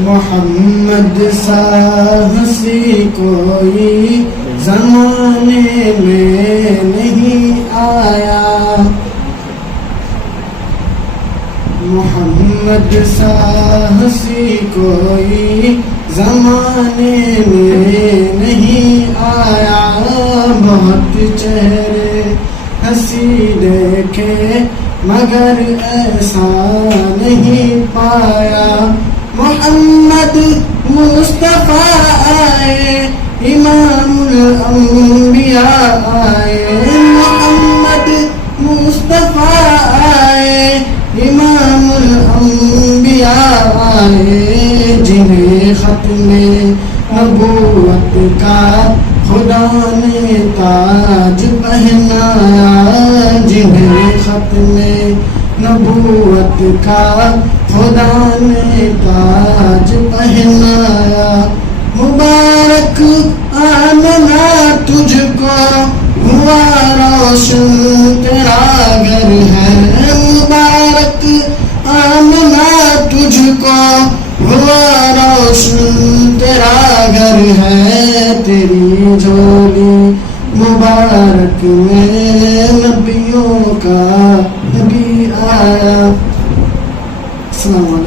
محمد سا ہنسی کوئی زمانے میں نہیں آیا، محمد سا ہنسی کوئی زمانے میں نہیں آیا، بہت چہرے ہنسی دیکھے مگر ایسا نہیں پایا، محمد مصطفیٰ آئے امام الانبیاء آئے، محمد مصطفیٰ آئے امام الانبیاء آئے، جنہیں ختم نبوت کا خدا نے تاج پہنایا، جنہیں ختم نبوت کا خدا نے تاج پہنایا، مبارک آمنہ تجھ کو ہوا روشن تیرا گھر ہے، مبارک آمنہ تجھ کو ہوا روشن تیرا گھر ہے، تیری جھولی مبارک میں نبیوں کا نبی آیا۔ السلام علیکم۔